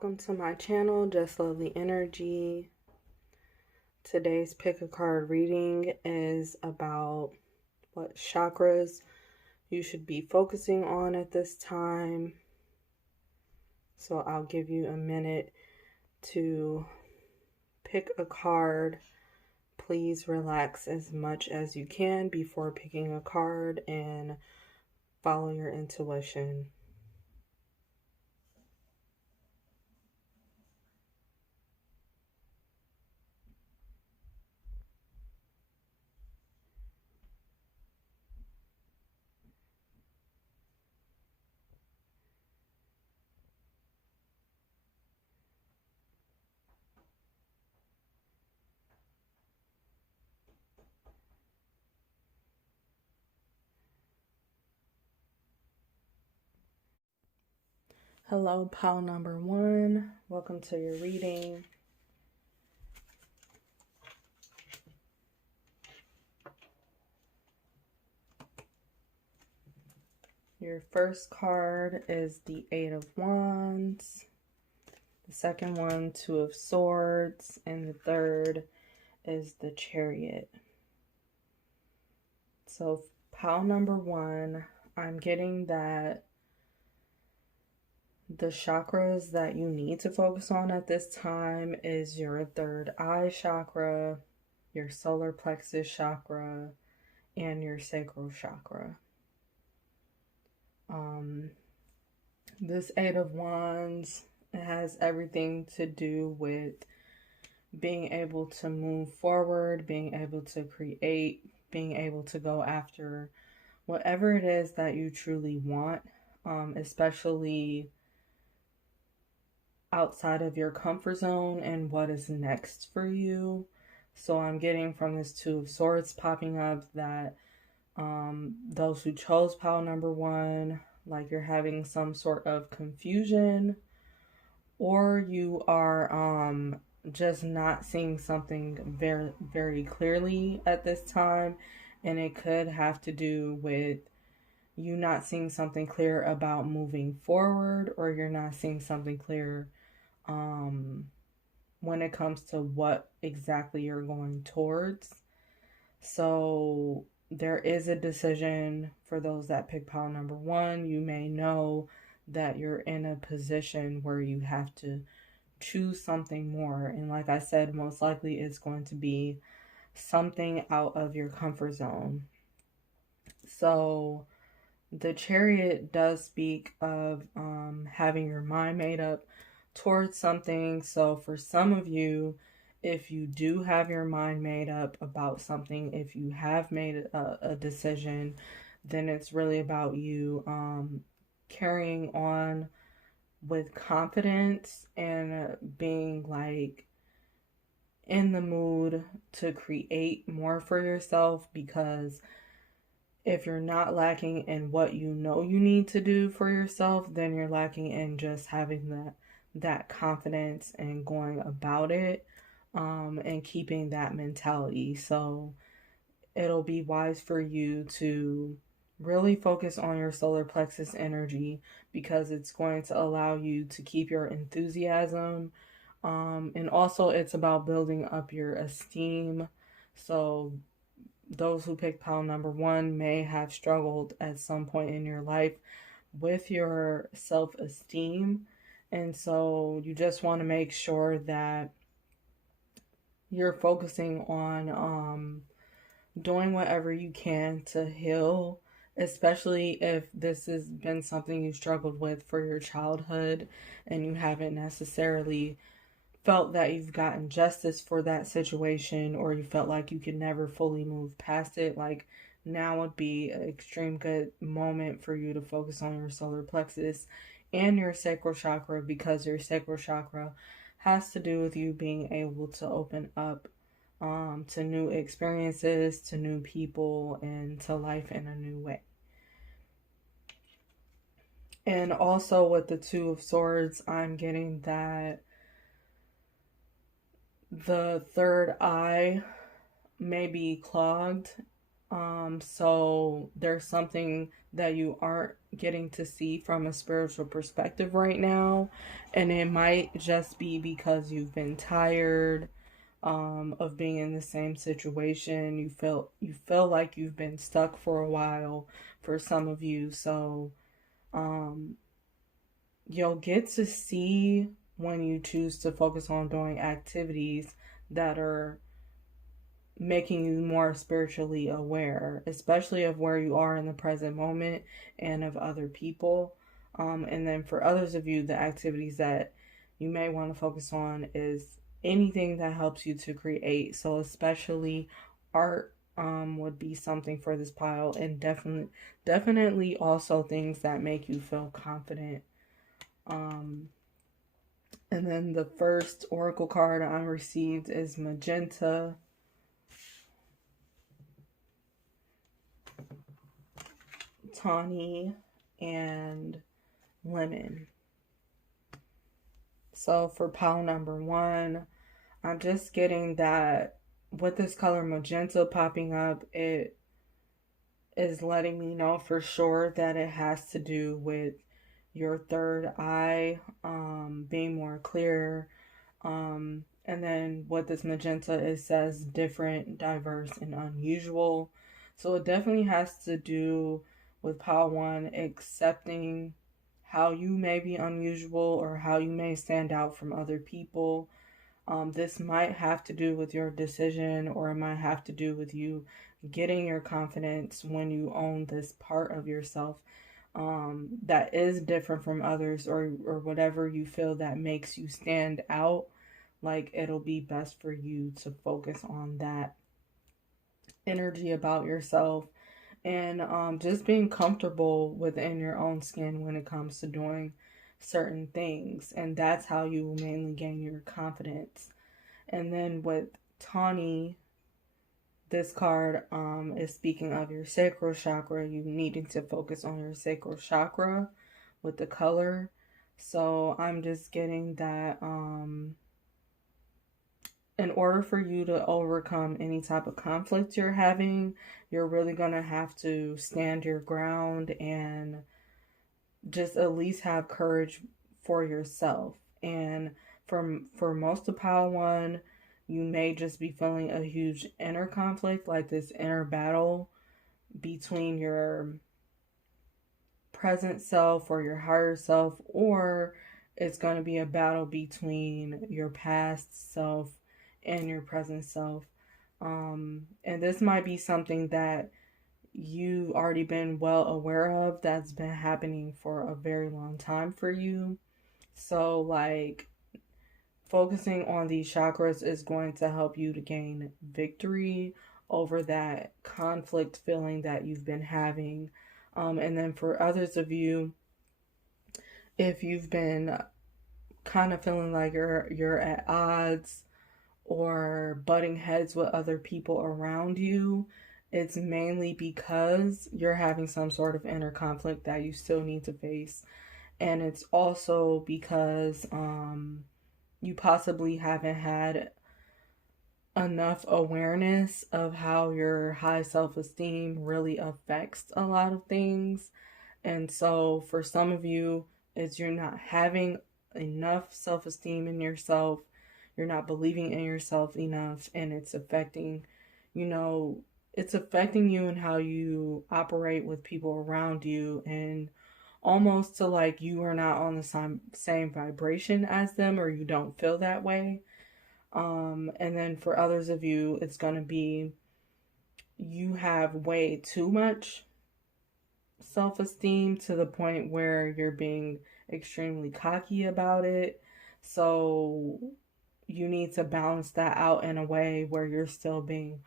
Welcome to my channel, Just Lovely Energy. Today's pick a card reading is about what chakras you should be focusing on at this time. So I'll give you a minute to pick a card. Please relax as much as you can before picking a card and follow your intuition. Hello, Pyle number 1. Welcome to your reading. Your first card is the 8 of Wands. The second one, 2 of Swords. And the third is the Chariot. So, Pyle number 1, I'm getting that the chakras that you need to focus on at this time is your third eye chakra, your solar plexus chakra, and your sacral chakra. This 8 of Wands has everything to do with being able to move forward, being able to create, being able to go after whatever it is that you truly want, especially outside of your comfort zone and what is next for you. So I'm getting from this 2 of Swords popping up that those who chose Pyle number 1, like you're having some sort of confusion, or you are just not seeing something very, very clearly at this time. And it could have to do with you not seeing something clear about moving forward, or you're not seeing something clear when it comes to what exactly you're going towards. So there is a decision for those that pick Pyle number 1. You may know that you're in a position where you have to choose something more. And like I said, most likely it's going to be something out of your comfort zone. So the Chariot does speak of having your mind made up towards something. So for some of you, if you do have your mind made up about something, if you have made a decision, then it's really about you carrying on with confidence and being like in the mood to create more for yourself. Because if you're not lacking in what you know you need to do for yourself, then you're lacking in just having that confidence and going about it, and keeping that mentality. So it'll be wise for you to really focus on your solar plexus energy, because it's going to allow you to keep your enthusiasm. And also it's about building up your esteem. So those who pick Pyle number 1 may have struggled at some point in your life with your self-esteem. And so you just want to make sure that you're focusing on doing whatever you can to heal, especially if this has been something you struggled with for your childhood and you haven't necessarily felt that you've gotten justice for that situation, or you felt like you could never fully move past it. Like, now would be an extreme good moment for you to focus on your solar plexus and your sacral chakra, because your sacral chakra has to do with you being able to open up to new experiences, to new people, and to life in a new way. And also with the 2 of Swords, I'm getting that the third eye may be clogged So there's something that you aren't getting to see from a spiritual perspective right now. And it might just be because you've been tired of being in the same situation. You feel like you've been stuck for a while for some of you. So um, you'll get to see when you choose to focus on doing activities that are making you more spiritually aware, especially of where you are in the present moment and of other people. And then for others of you, the activities that you may want to focus on is anything that helps you to create. So especially art would be something for this pile, and definitely also things that make you feel confident. Um, and then the first oracle card I received is magenta, tawny, and lemon. So for pile number one, I'm just getting that with this color magenta popping up, it is letting me know for sure that it has to do with your third eye being more clear. And then what this magenta is says different, diverse, and unusual. So it definitely has to do with pile one accepting how you may be unusual or how you may stand out from other people. This might have to do with your decision, or it might have to do with you getting your confidence when you own this part of yourself that is different from others, or whatever you feel that makes you stand out. Like, it'll be best for you to focus on that energy about yourself, and just being comfortable within your own skin when it comes to doing certain things. And that's how you will mainly gain your confidence. And then with Tawny, this card is speaking of your sacral chakra, you needing to focus on your sacral chakra with the color. So I'm just getting that in order for you to overcome any type of conflict you're having, you're really going to have to stand your ground and just at least have courage for yourself. And for most of pile one, you may just be feeling a huge inner conflict, like this inner battle between your present self or your higher self, or it's going to be a battle between your past self and your present self. And this might be something that you already been well aware of, that's been happening for a very long time for you. So like focusing on these chakras is going to help you to gain victory over that conflict feeling that you've been having. And then for others of you, if you've been kind of feeling like you're at odds or butting heads with other people around you, it's mainly because you're having some sort of inner conflict that you still need to face. And it's also because you possibly haven't had enough awareness of how your high self-esteem really affects a lot of things. And so for some of you, it's you're not having enough self-esteem in yourself, you're not believing in yourself enough, and it's affecting, it's affecting you and how you operate with people around you, and almost to like you are not on the same vibration as them, or you don't feel that way. And then for others of you, it's going to be you have way too much self-esteem to the point where you're being extremely cocky about it. So you need to balance that out in a way where you're still being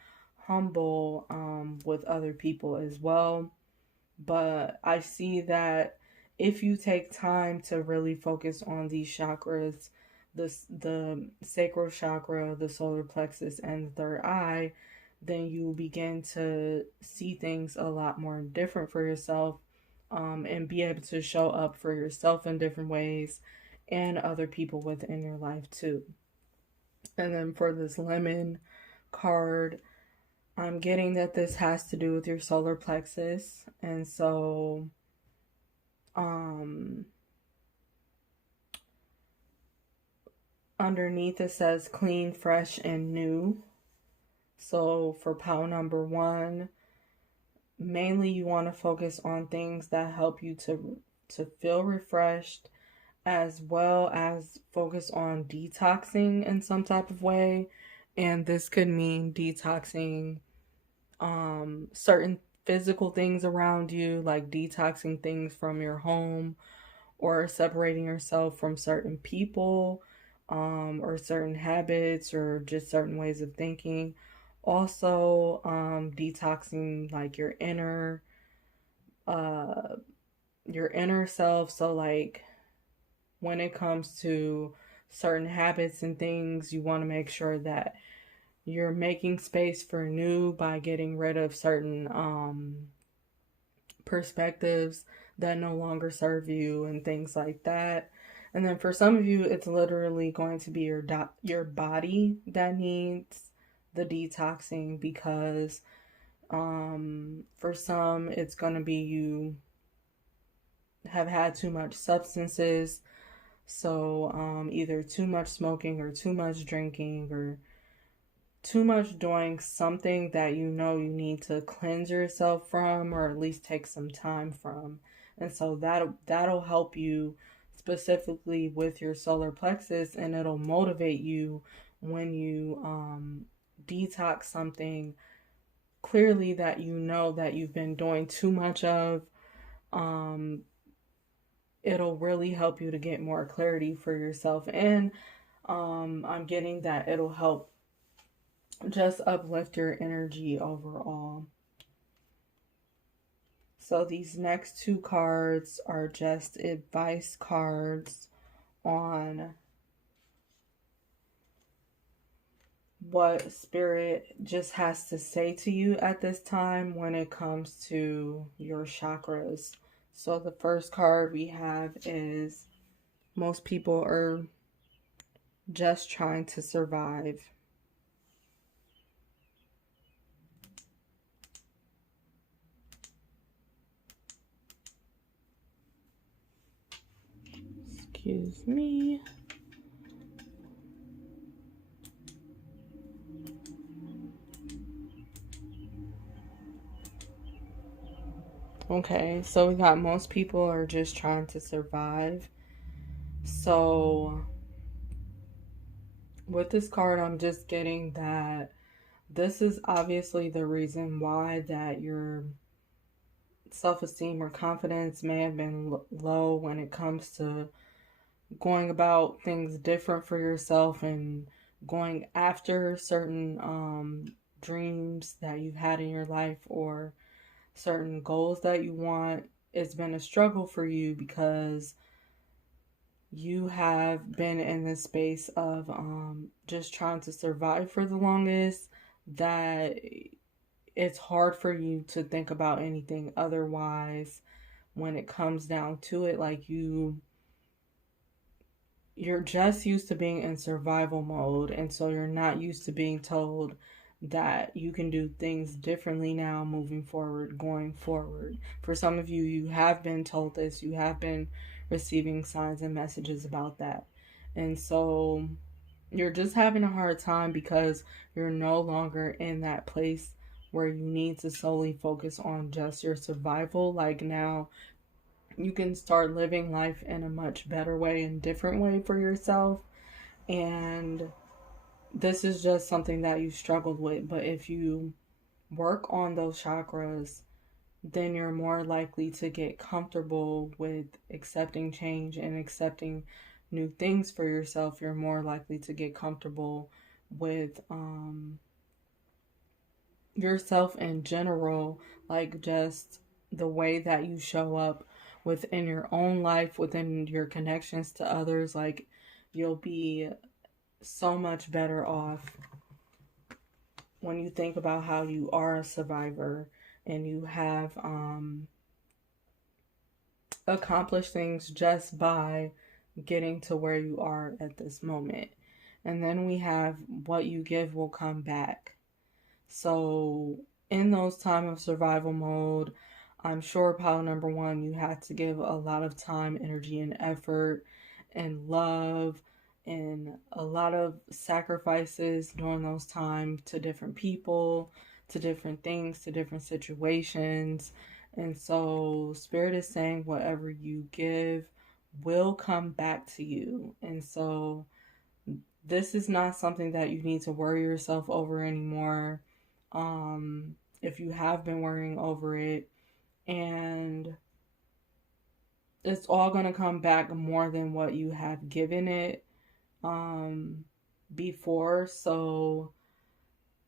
humble with other people as well. But I see that if you take time to really focus on these chakras, the sacral chakra, the solar plexus, and the third eye, then you begin to see things a lot more different for yourself, and be able to show up for yourself in different ways and other people within your life too. And then for this lemon card, I'm getting that this has to do with your solar plexus. And so, underneath it says clean, fresh, and new. So for pile number 1, mainly you want to focus on things that help you to feel refreshed, as well as focus on detoxing in some type of way. And this could mean detoxing certain physical things around you, like detoxing things from your home, or separating yourself from certain people, or certain habits, or just certain ways of thinking. Also, detoxing like uh, your inner self. So, like when it comes to certain habits and things, you want to make sure that you're making space for new by getting rid of certain perspectives that no longer serve you and things like that. And then for some of you, it's literally going to be your body that needs the detoxing, because for some it's going to be you have had too much substances. So either too much smoking or too much drinking or too much doing something that you know you need to cleanse yourself from, or at least take some time from. And so that'll help you specifically with your solar plexus, and it'll motivate you when you detox something clearly that you know that you've been doing too much of. um it'll really help you to get more clarity for yourself. And I'm getting that it'll help just uplift your energy overall. So these next 2 cards are just advice cards on what spirit just has to say to you at this time when it comes to your chakras. So the first card we have is most people are just trying to survive. Excuse me. Okay, so we got most people are just trying to survive. So with this card, I'm just getting that this is obviously the reason why that your self-esteem or confidence may have been low when it comes to going about things different for yourself and going after certain dreams that you've had in your life, or certain goals that you want. It's been a struggle for you because you have been in this space of just trying to survive for the longest, that it's hard for you to think about anything otherwise when it comes down to it. Like you're just used to being in survival mode, and so you're not used to being told that you can do things differently now, moving forward, going forward. For some of you, you have been told this, you have been receiving signs and messages about that. And so you're just having a hard time because you're no longer in that place where you need to solely focus on just your survival. Like now, you can start living life in a much better way and different way for yourself. And this is just something that you struggled with. But if you work on those chakras, then you're more likely to get comfortable with accepting change and accepting new things for yourself. You're more likely to get comfortable with yourself in general, like just the way that you show up within your own life, within your connections to others. Like you'll be so much better off when you think about how you are a survivor and you have accomplished things just by getting to where you are at this moment. And then we have what you give will come back. So in those time of survival mode, I'm sure pile number one, you had to give a lot of time, energy, and effort and love and a lot of sacrifices during those times to different people, to different things, to different situations. And so Spirit is saying whatever you give will come back to you. And so this is not something that you need to worry yourself over anymore. If you have been worrying over it, and it's all going to come back more than what you have given it before. So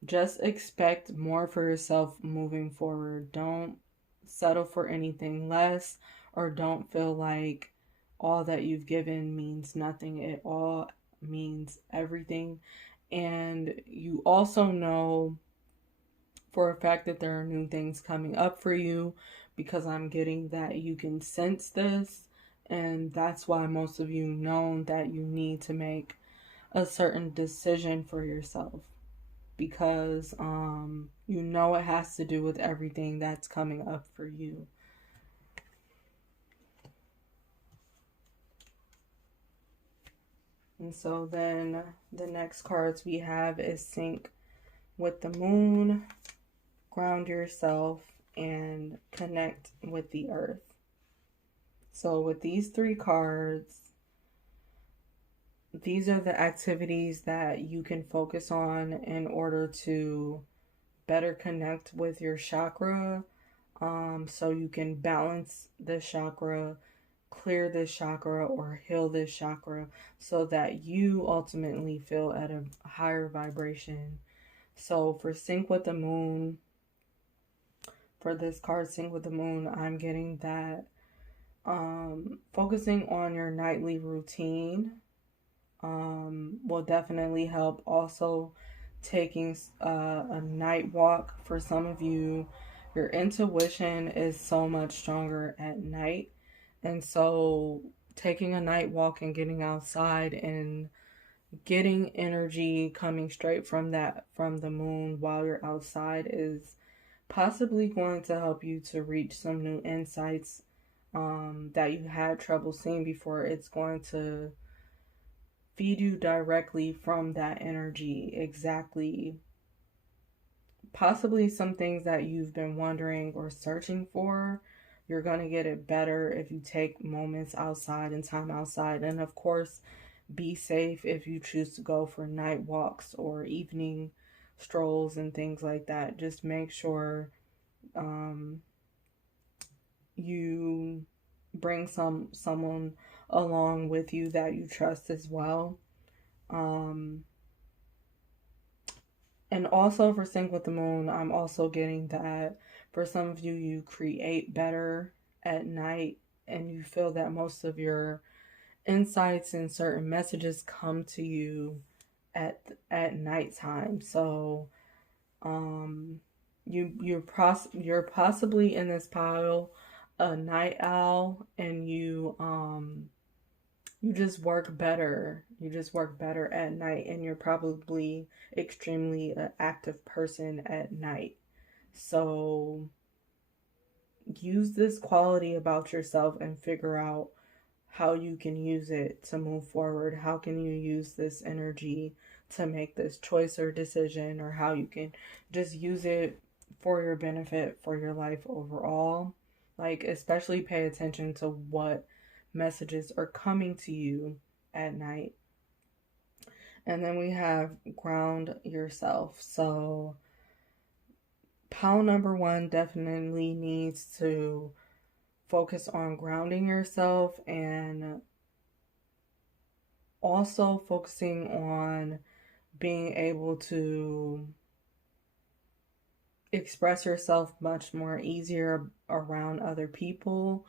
just expect more for yourself moving forward. Don't settle for anything less, or don't feel like all that you've given means nothing. It all means everything. And you also know for a fact that there are new things coming up for you, because I'm getting that you can sense this. And that's why most of you know that you need to make a certain decision for yourself, because you know it has to do with everything that's coming up for you. And so then the next cards we have is sync with the moon, ground yourself, and connect with the earth. So with these three cards, these are the activities that you can focus on in order to better connect with your chakra, so you can balance this chakra, clear this chakra, or heal this chakra, so that you ultimately feel at a higher vibration. So for sync with the moon, for this card, sync with the moon, I'm getting that focusing on your nightly routine will definitely help. Also, taking a night walk. For some of you, your intuition is so much stronger at night. And so taking a night walk and getting outside and getting energy coming straight from the moon while you're outside is possibly going to help you to reach some new insights that you had trouble seeing before. It's going to feed you directly from that energy, exactly, possibly some things that you've been wondering or searching for. You're going to get it better if you take moments outside and time outside. And of course, be safe if you choose to go for night walks or evening strolls and things like that. Just make sure you bring someone along with you that you trust as well. And also for sync with the moon, I'm also getting that for some of you, you create better at night, and you feel that most of your insights and certain messages come to you at nighttime. So you're possibly in this pile a night owl, and you just work better. You just work better at night, and you're probably extremely an active person at night. So use this quality about yourself and figure out how you can use it to move forward. How can you use this energy to make this choice or decision, or how you can just use it for your benefit, for your life overall. Like, especially pay attention to what messages are coming to you at night. And then we have ground yourself. So pile number one definitely needs to focus on grounding yourself, and also focusing on being able to express yourself much more easier around other people.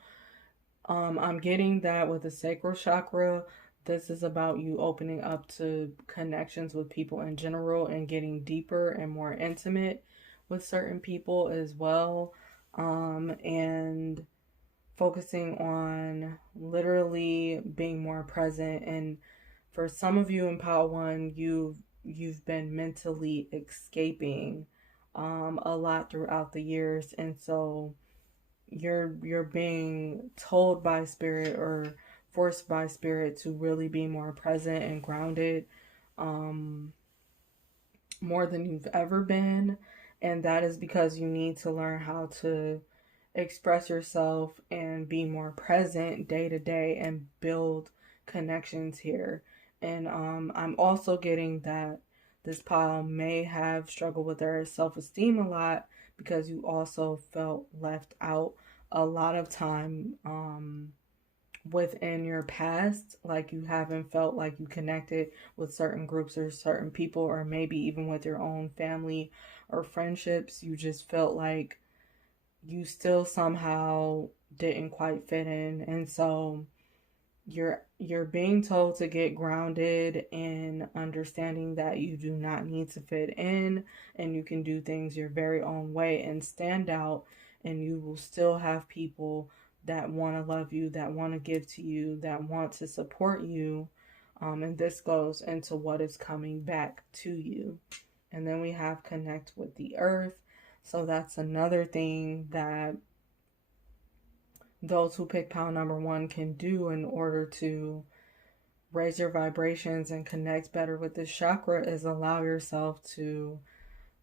I'm getting that with the sacral chakra, this is about you opening up to connections with people in general and getting deeper and more intimate with certain people as well. And focusing on literally being more present. And for some of you in pile one, you've been mentally escaping a lot throughout the years, and so you're being told by spirit or forced by spirit to really be more present and grounded, um, more than you've ever been. And that is because you need to learn how to express yourself and be more present day to day and build connections here. And I'm also getting that this Pyle may have struggled with their self-esteem a lot because you also felt left out a lot of time within your past. Like you haven't felt like you connected with certain groups or certain people, or maybe even with your own family or friendships. You just felt like you still somehow didn't quite fit in. And so you're being told to get grounded in understanding that you do not need to fit in, and you can do things your very own way and stand out, and you will still have people that want to love you, that want to give to you, that want to support you. And this goes into what is coming back to you. And then we have connect with the earth. So that's another thing that those who pick Pyle number 1 can do in order to raise your vibrations and connect better with this chakra, is allow yourself to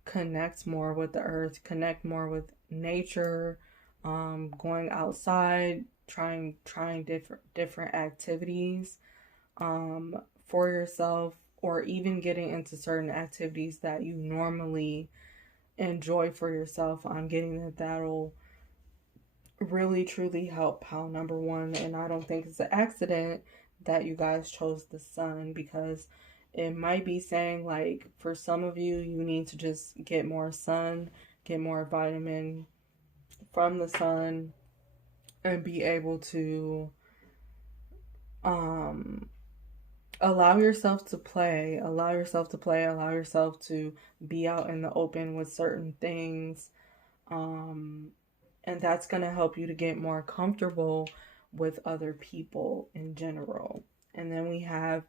connect more with the earth, connect more with nature, going outside, trying different activities for yourself, or even getting into certain activities that you normally enjoy for yourself. I'm getting that that'll really truly help Pyle number 1. And I don't think it's an accident that you guys chose the sun, because it might be saying, like, for some of you, you need to just get more sun, get more vitamin from the sun, and be able to allow yourself to play, allow yourself to be out in the open with certain things. And that's going to help you to get more comfortable with other people in general. And then we have,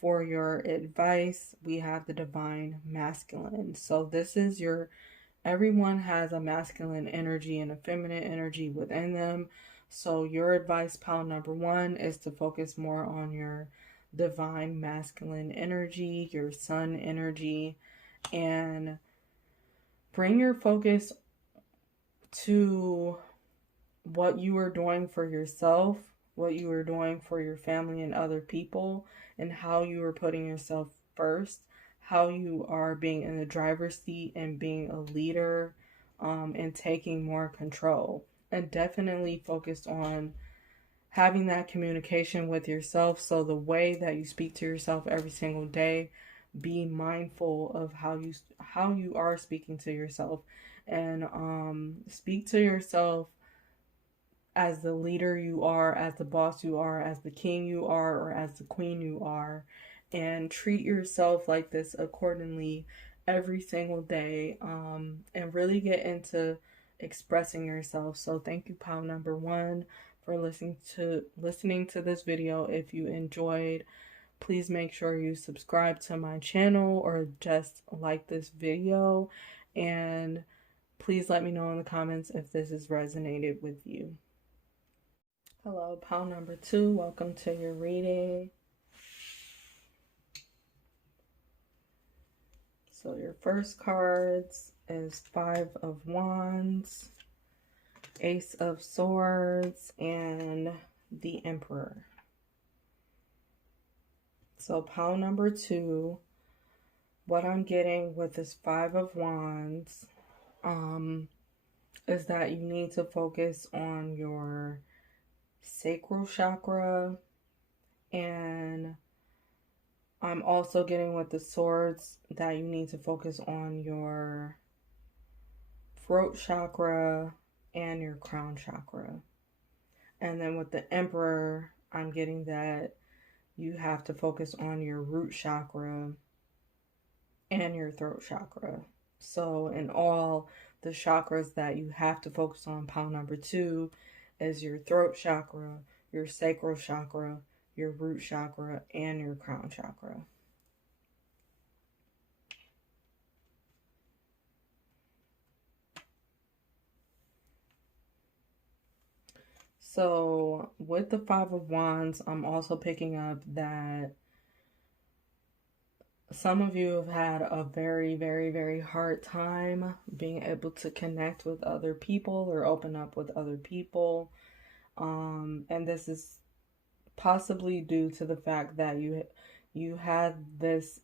for your advice, we have the divine masculine. So this is everyone has a masculine energy and a feminine energy within them. So your advice, Pyle number 1, is to focus more on your divine masculine energy, your sun energy, and bring your focus to what you are doing for yourself, what you are doing for your family and other people, and how you are putting yourself first, how you are being in the driver's seat and being a leader, and taking more control. And definitely focus on having that communication with yourself. So the way that you speak to yourself every single day, be mindful of how you are speaking to yourself, and speak to yourself as the leader you are, as the boss you are, as the king you are, or as the queen you are, and treat yourself like this accordingly every single day, and really get into expressing yourself. So thank you, Pyle number 1, for listening to this video. If you enjoyed, please make sure you subscribe to my channel or just like this video, and please let me know in the comments if this has resonated with you. Hello, Pyle number 2. Welcome to your reading. So your first cards is 5 of Wands, Ace of Swords, and the Emperor. So Pyle number 2, what I'm getting with this 5 of Wands is that you need to focus on your sacral chakra, and I'm also getting with the swords that you need to focus on your throat chakra and your crown chakra. And then with the Emperor, I'm getting that you have to focus on your root chakra and your throat chakra. So in all, the chakras that you have to focus on, Pyle number 2, is your throat chakra, your sacral chakra, your root chakra, and your crown chakra. So with the Five of Wands, I'm also picking up that some of you have had a very, very, very hard time being able to connect with other people or open up with other people. And this is possibly due to the fact that you had this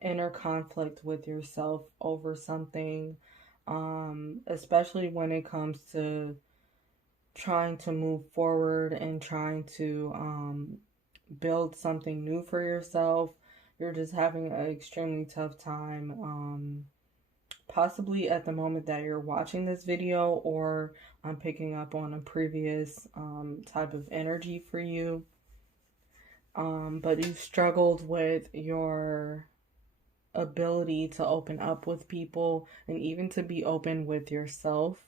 inner conflict with yourself over something, especially when it comes to trying to move forward and trying to build something new for yourself. You're just having an extremely tough time, possibly at the moment that you're watching this video, or I'm picking up on a previous type of energy for you. But you've struggled with your ability to open up with people and even to be open with yourself.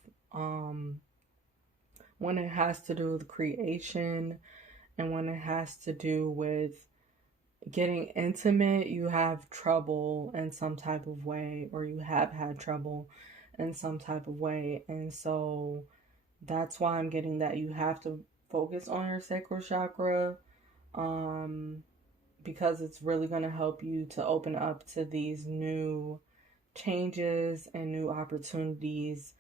When it has to do with creation and when it has to do with getting intimate, you have trouble in some type of way, or you have had trouble in some type of way. And so that's why I'm getting that you have to focus on your sacral chakra, because it's really going to help you to open up to these new changes and new opportunities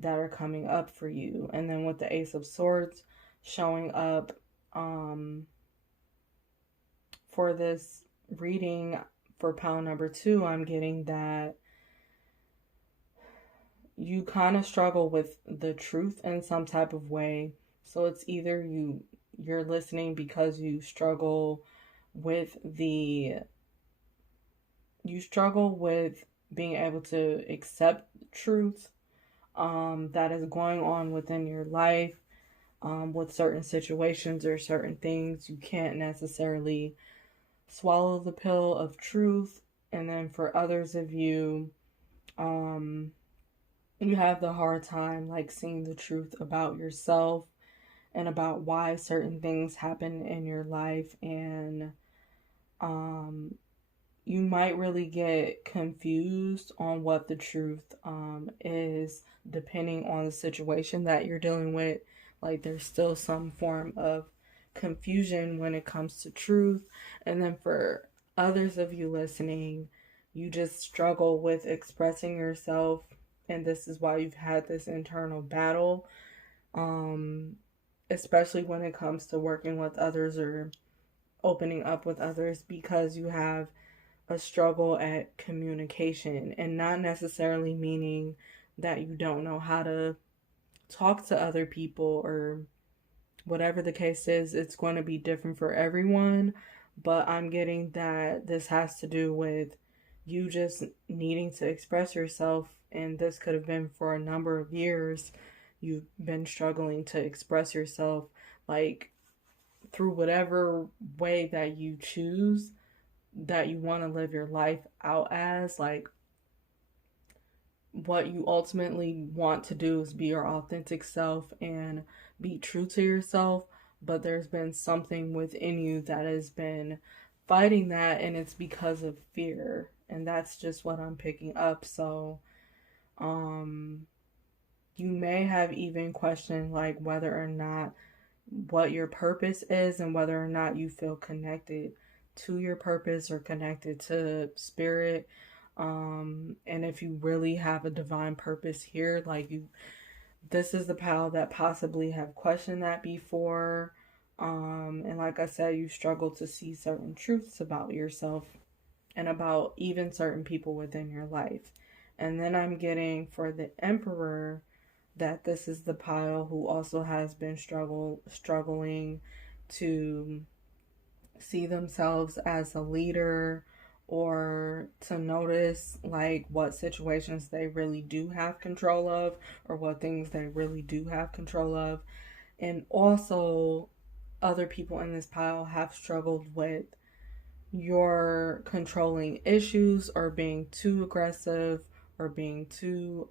that are coming up for you. And then with the Ace of Swords showing up for this reading for pile number 2, I'm getting that you kind of struggle with the truth in some type of way. So it's either you're listening because you struggle with being able to accept truth that is going on within your life, with certain situations or certain things. You can't necessarily swallow the pill of truth. And then for others of you, you have the hard time like seeing the truth about yourself and about why certain things happen in your life. And you might really get confused on what the truth is, depending on the situation that you're dealing with. Like there's still some form of confusion when it comes to truth. And then for others of you listening, you just struggle with expressing yourself, and this is why you've had this internal battle, especially when it comes to working with others or opening up with others, because you have a struggle at communication. And not necessarily meaning that you don't know how to talk to other people or whatever the case is. It's going to be different for everyone, but I'm getting that this has to do with you just needing to express yourself. And this could have been for a number of years. You've been struggling to express yourself, like through whatever way that you choose, that you want to live your life out as. Like what you ultimately want to do is be your authentic self and be true to yourself. But there's been something within you that has been fighting that, and it's because of fear. And that's just what I'm picking up. So you may have even questioned like whether or not what your purpose is, and whether or not you feel connected to your purpose or connected to spirit. And if you really have a divine purpose here, like this is the pile that possibly have questioned that before. And like I said, you struggle to see certain truths about yourself and about even certain people within your life. And then I'm getting for the Emperor that this is the pile who also has been struggling to see themselves as a leader, or to notice like what situations they really do have control of, or what things they really do have control of. And also other people in this pile have struggled with your controlling issues, or being too aggressive, or being too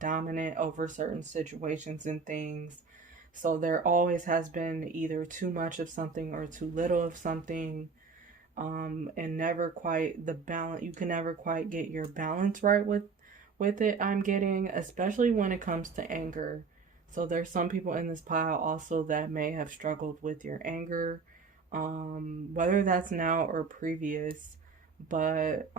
dominant over certain situations and things. So there always has been either too much of something or too little of something, and never quite the balance. You can never quite get your balance right with it. I'm getting, especially when it comes to anger. So there's some people in this pile also that may have struggled with your anger, whether that's now or previous. But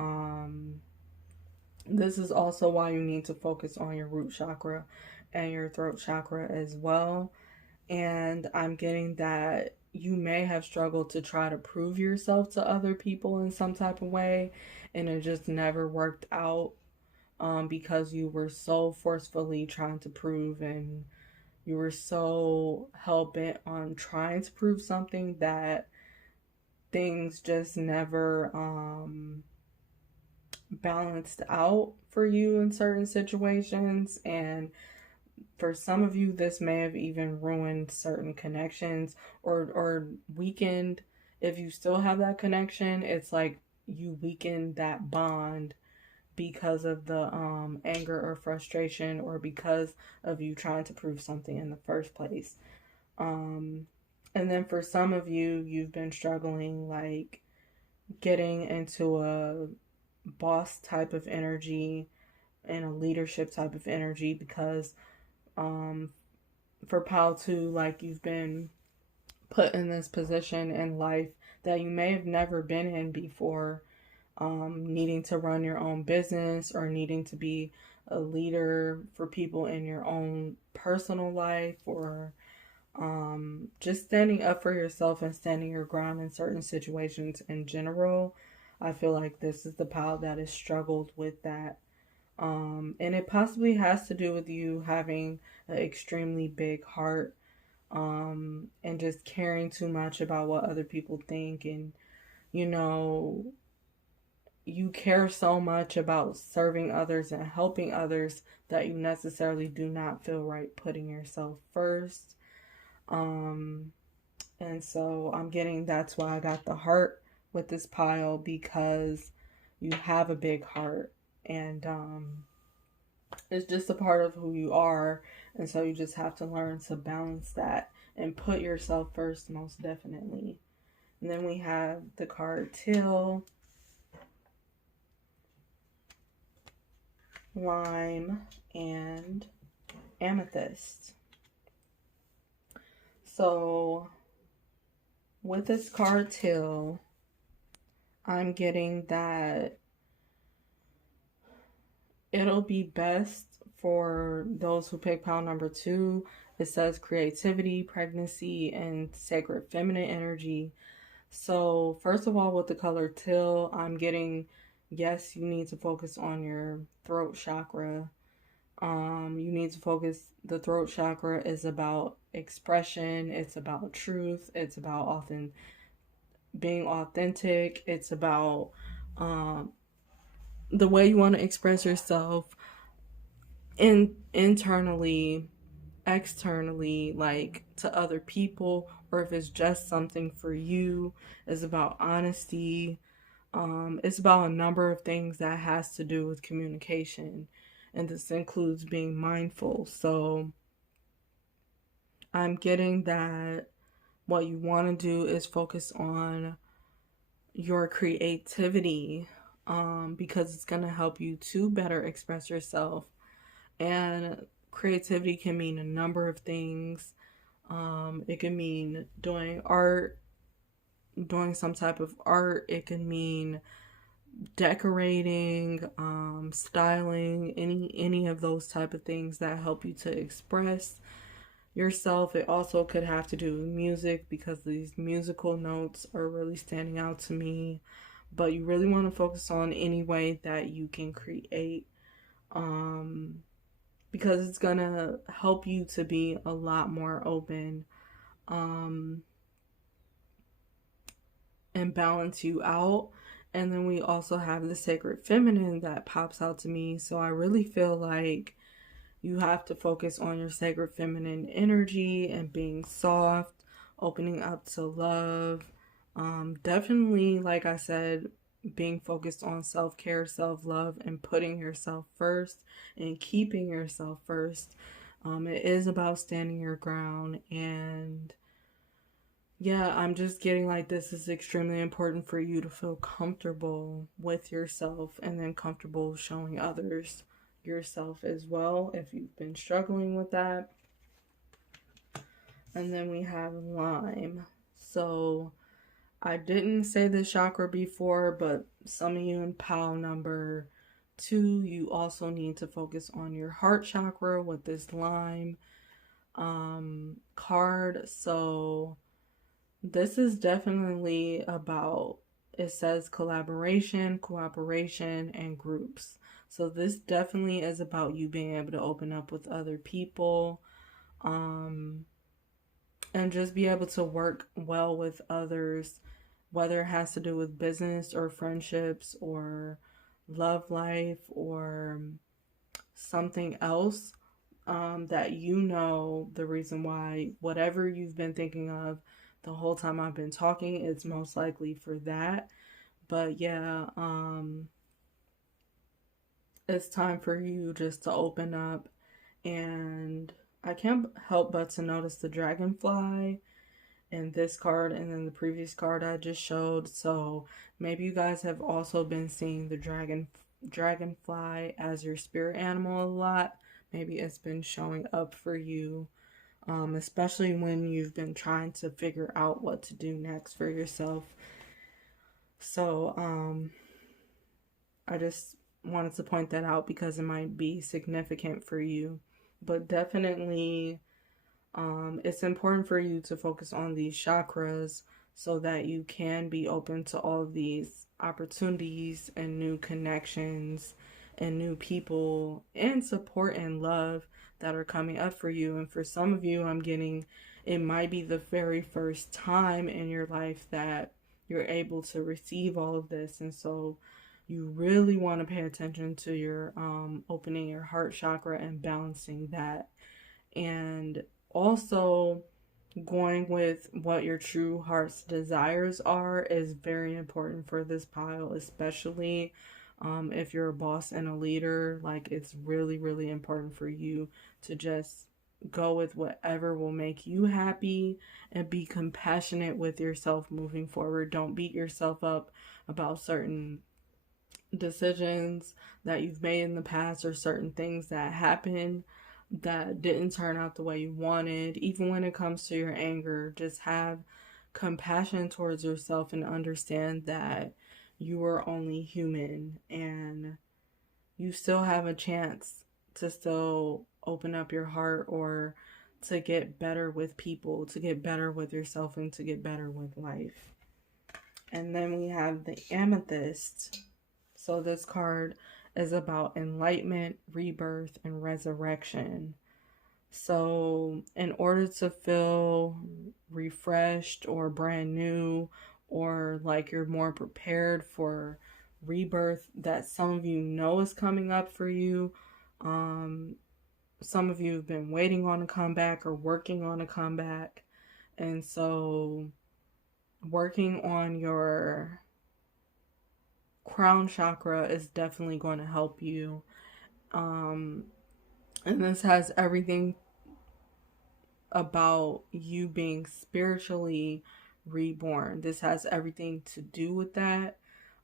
this is also why you need to focus on your root chakra and your throat chakra as well. And I'm getting that you may have struggled to try to prove yourself to other people in some type of way, and it just never worked out, because you were so forcefully trying to prove, and you were so hell bent on trying to prove something that things just never balanced out for you in certain situations. And for some of you, this may have even ruined certain connections, or weakened. If you still have that connection, it's like you weakened that bond because of the anger or frustration, or because of you trying to prove something in the first place. And then for some of you, you've been struggling, like getting into a boss type of energy and a leadership type of energy, because for Pyle 2, like you've been put in this position in life that you may have never been in before, needing to run your own business, or needing to be a leader for people in your own personal life, or just standing up for yourself and standing your ground in certain situations in general. I feel like this is the Pyle that has struggled with that. And it possibly has to do with you having an extremely big heart, and just caring too much about what other people think. And, you know, you care so much about serving others and helping others that you necessarily do not feel right putting yourself first. And so I'm getting, that's why I got the heart with this Pyle, because you have a big heart, and it's just a part of who you are. And so you just have to learn to balance that and put yourself first, most definitely. And then we have the card Teal, Lime, and Amethyst. So with this card Teal, I'm getting that it'll be best for those who pick Pyle number 2. It says creativity, pregnancy, and sacred feminine energy. So first of all, with the color Teal, I'm getting, yes, you need to focus on your throat chakra. You need to focus, the throat chakra is about expression, it's about truth, it's about being authentic, it's about the way you want to express yourself internally, externally, like to other people, or if it's just something for you. It's about honesty. It's about a number of things that has to do with communication, and this includes being mindful. So I'm getting that what you want to do is focus on your creativity, because it's going to help you to better express yourself. And creativity can mean a number of things. It can mean doing art, doing some type of art. It can mean decorating, styling, any of those type of things that help you to express yourself. It also could have to do with music, because these musical notes are really standing out to me. But you really want to focus on any way that you can create, because it's gonna help you to be a lot more open, and balance you out. And then we also have the sacred feminine that pops out to me. So I really feel like you have to focus on your sacred feminine energy and being soft, opening up to love. Definitely, like I said, being focused on self-care, self-love, and putting yourself first and keeping yourself first. It is about standing your ground. And yeah, I'm just getting like this is extremely important for you to feel comfortable with yourself, and then comfortable showing others yourself as well, if you've been struggling with that. And then we have lime. So I didn't say this chakra before, but some of you in Pyle number 2, you also need to focus on your heart chakra with this lime card. So this is definitely about, it says collaboration, cooperation, and groups. So this definitely is about you being able to open up with other people, and just be able to work well with others, whether it has to do with business or friendships or love life or something else, that you know the reason why whatever you've been thinking of the whole time I've been talking, it's most likely for that. But yeah, it's time for you just to open up. And I can't help but to notice the dragonfly in this card and then the previous card I just showed. So maybe you guys have also been seeing the dragonfly as your spirit animal a lot. Maybe it's been showing up for you, especially when you've been trying to figure out what to do next for yourself. So I just wanted to point that out because it might be significant for you. But definitely, it's important for you to focus on these chakras so that you can be open to all of these opportunities and new connections and new people and support and love that are coming up for you. And for some of you, I'm getting, it might be the very first time in your life that you're able to receive all of this. And so you really want to pay attention to your opening your heart chakra and balancing that. And also, going with what your true heart's desires are is very important for this Pyle, especially if you're a boss and a leader. Like, it's really, really important for you to just go with whatever will make you happy and be compassionate with yourself moving forward. Don't beat yourself up about certain decisions that you've made in the past or certain things that happened that didn't turn out the way you wanted. Even when it comes to your anger, just have compassion towards yourself and understand that you are only human and you still have a chance to still open up your heart or to get better with people, to get better with yourself, and to get better with life. And then we have the amethyst. So this card is about enlightenment, rebirth, and resurrection. So in order to feel refreshed or brand new, or like you're more prepared for rebirth that some of you know is coming up for you, some of you have been waiting on a comeback or working on a comeback. And so working on your crown chakra is definitely going to help you. And this has everything about you being spiritually reborn. This has everything to do with that.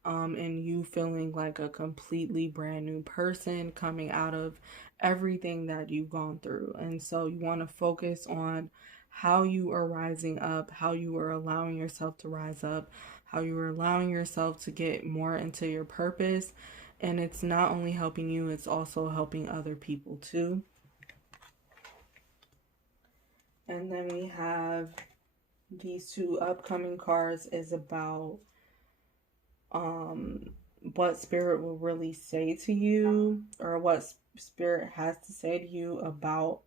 And you feeling like a completely brand new person coming out of everything that you've gone through. And so you want to focus on how you are rising up, how you are allowing yourself to rise up, how you are allowing yourself to get more into your purpose. And it's not only helping you, it's also helping other people too. And then we have these two upcoming cards is about what spirit will really say to you, or what spirit has to say to you about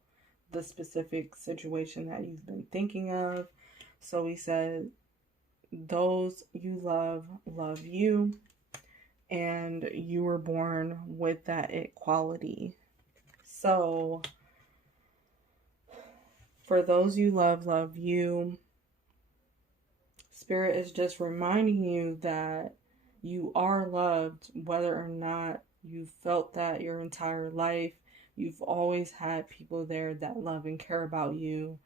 the specific situation that you've been thinking of. So we said, those you love you, and you were born with that it quality. So for those you love you, Spirit is just reminding you that you are loved, whether or not you felt that your entire life. You've always had people there that love and care about you.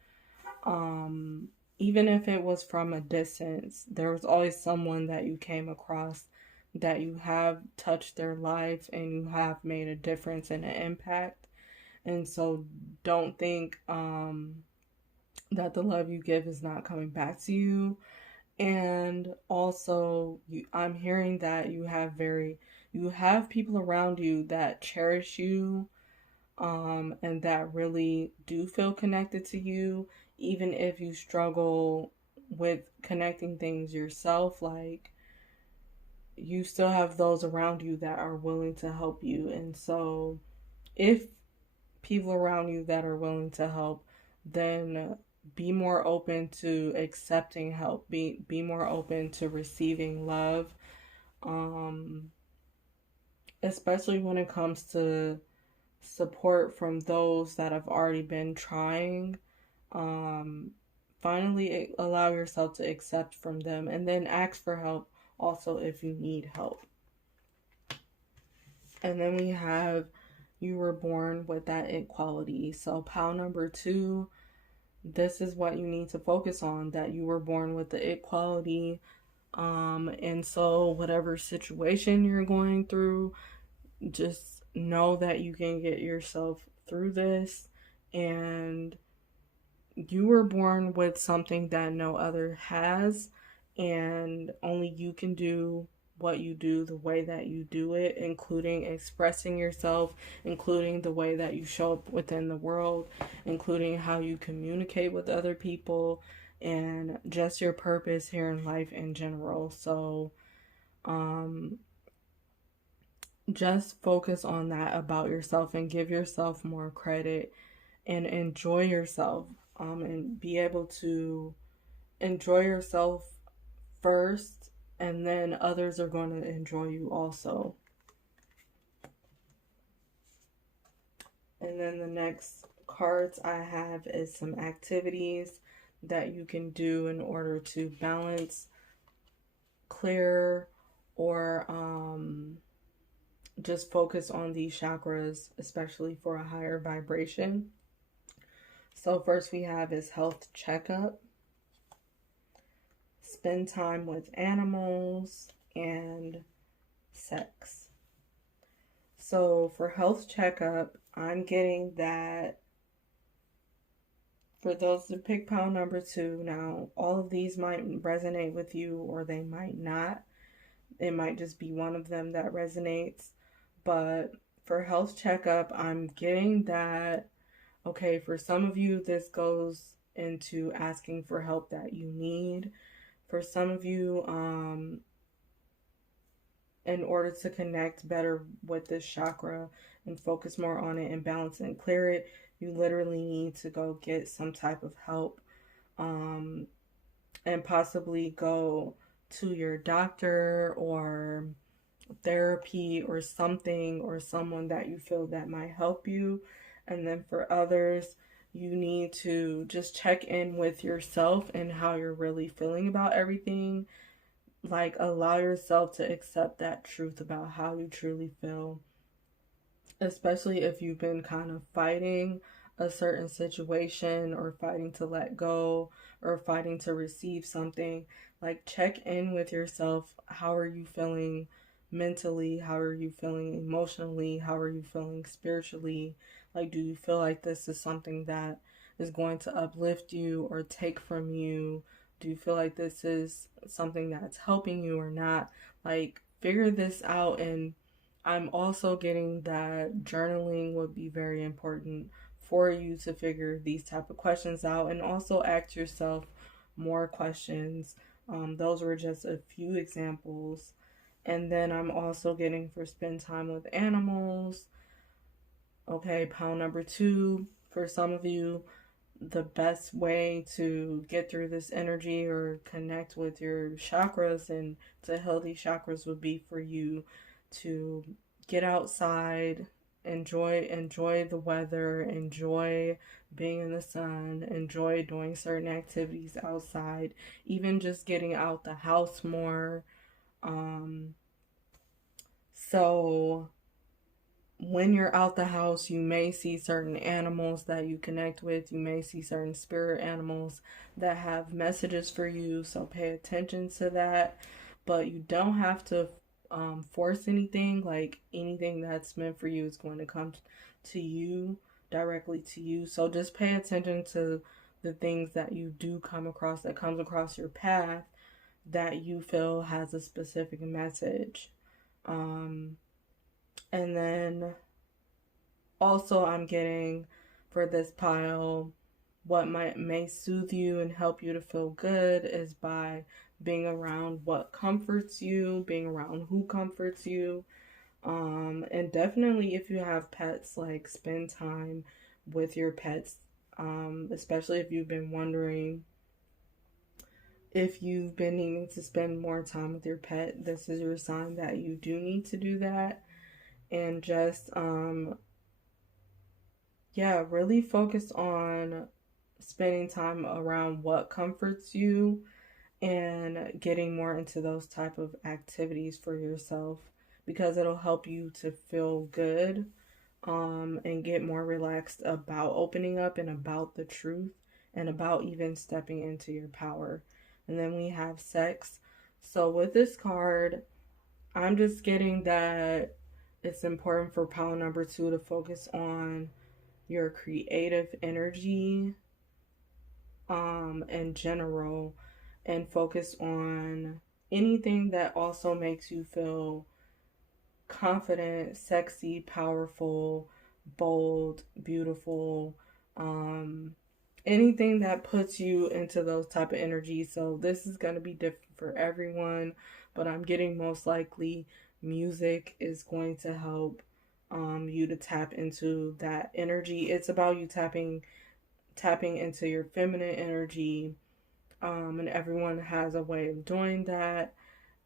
Even if it was from a distance, there was always someone that you came across that you have touched their life and you have made a difference and an impact. And so don't think that the love you give is not coming back to you. And also, I'm hearing that you have people around you that cherish you, and that really do feel connected to you, even if you struggle with connecting things yourself. Like, you still have those around you that are willing to help you. And so, if people around you that are willing to help, then be more open to accepting help. Be more open to receiving love. Um, Especially when it comes to support from those that have already been trying. Um, Finally allow yourself to accept from them, and then ask for help also if you need help. And then we have, you were born with that equality. So pile number 2, this is what you need to focus on, that you were born with the equality. And so whatever situation you're going through, just know that you can get yourself through this. And you were born with something that no other has, and only you can do what you do the way that you do it, including expressing yourself, including the way that you show up within the world, including how you communicate with other people, and just your purpose here in life in general. So, um, just focus on that about yourself and give yourself more credit and enjoy yourself, and be able to enjoy yourself first, and then others are going to enjoy you also. And then the next cards I have is some activities that you can do in order to balance, clear, or just focus on these chakras, especially for a higher vibration. So first we have is health checkup, spend time with animals, and sex. So for health checkup, I'm getting that for those that pick pile number 2, now all of these might resonate with you or they might not. It might just be one of them that resonates. But for health checkup, I'm getting that, okay, for some of you, this goes into asking for help that you need. For some of you, in order to connect better with this chakra and focus more on it and balance it and clear it, you literally need to go get some type of help, and possibly go to your doctor or therapy or something, or someone that you feel that might help you. And then for others, you need to just check in with yourself and how you're really feeling about everything. Like, allow yourself to accept that truth about how you truly feel, especially if you've been kind of fighting a certain situation, or fighting to let go, or fighting to receive something. Like, check in with yourself. How are you feeling mentally? How are you feeling emotionally? How are you feeling spiritually? Like, do you feel like this is something that is going to uplift you or take from you? Do you feel like this is something that's helping you or not? Like, figure this out. And I'm also getting that journaling would be very important for you to figure these type of questions out, and also ask yourself more questions. Those were just a few examples. And then I'm also getting for spend time with animals. Okay, pile number 2, for some of you, the best way to get through this energy or connect with your chakras and to heal these chakras would be for you to get outside, enjoy the weather, enjoy being in the sun, enjoy doing certain activities outside, even just getting out the house more. So when you're out the house, you may see certain animals that you connect with. You may see certain spirit animals that have messages for you. So pay attention to that. But you don't have to force anything. Like, anything that's meant for you is going to come to you, directly to you. So just pay attention to the things that you do come across, that comes across your path, that you feel has a specific message. And then also I'm getting for this pile, what may soothe you and help you to feel good is by being around what comforts you, being around who comforts you. And definitely if you have pets, like spend time with your pets, especially if you've been wondering if you've been needing to spend more time with your pet. This is your sign that you do need to do that. And just, really focus on spending time around what comforts you and getting more into those type of activities for yourself, because it'll help you to feel good, and get more relaxed about opening up and about the truth and about even stepping into your power. And then we have sex. So with this card, I'm just getting that it's important for pile number 2 to focus on your creative energy, in general, and focus on anything that also makes you feel confident, sexy, powerful, bold, beautiful, anything that puts you into those type of energies. So this is going to be different for everyone, but I'm getting most likely music is going to help you to tap into that energy. It's about you tapping into your feminine energy, and everyone has a way of doing that.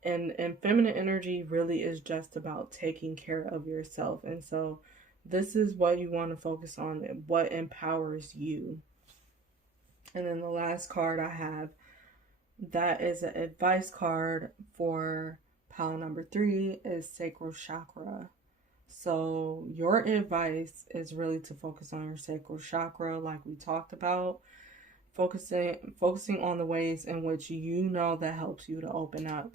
And feminine energy really is just about taking care of yourself. And so this is what you want to focus on, what empowers you. And then the last card I have, that is an advice card for pile number 3, is sacral chakra. So your advice is really to focus on your sacral chakra, like we talked about, focusing on the ways in which you know that helps you to open up.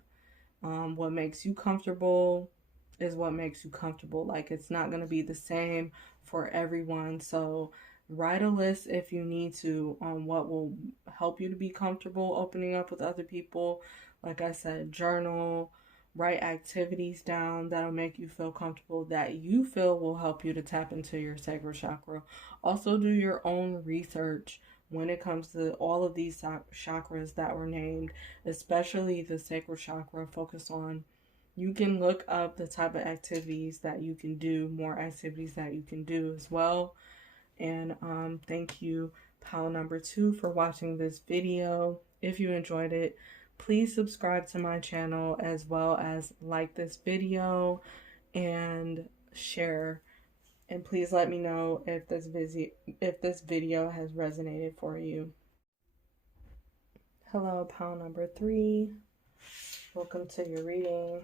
What makes you comfortable is what makes you comfortable. Like, it's not going to be the same for everyone. So write a list if you need to on what will help you to be comfortable opening up with other people. Like I said, journal, write activities down that'll make you feel comfortable, that you feel will help you to tap into your sacral chakra. Also do your own research when it comes to all of these chakras that were named, especially the sacral chakra. Focus on, you can look up the type of activities that you can do, more activities that you can do as well. And thank you, pile number 2, for watching this video. If you enjoyed it, please subscribe to my channel, as well as like this video and share. And please let me know if this video has resonated for you. Hello, pile number 3. Welcome to your reading.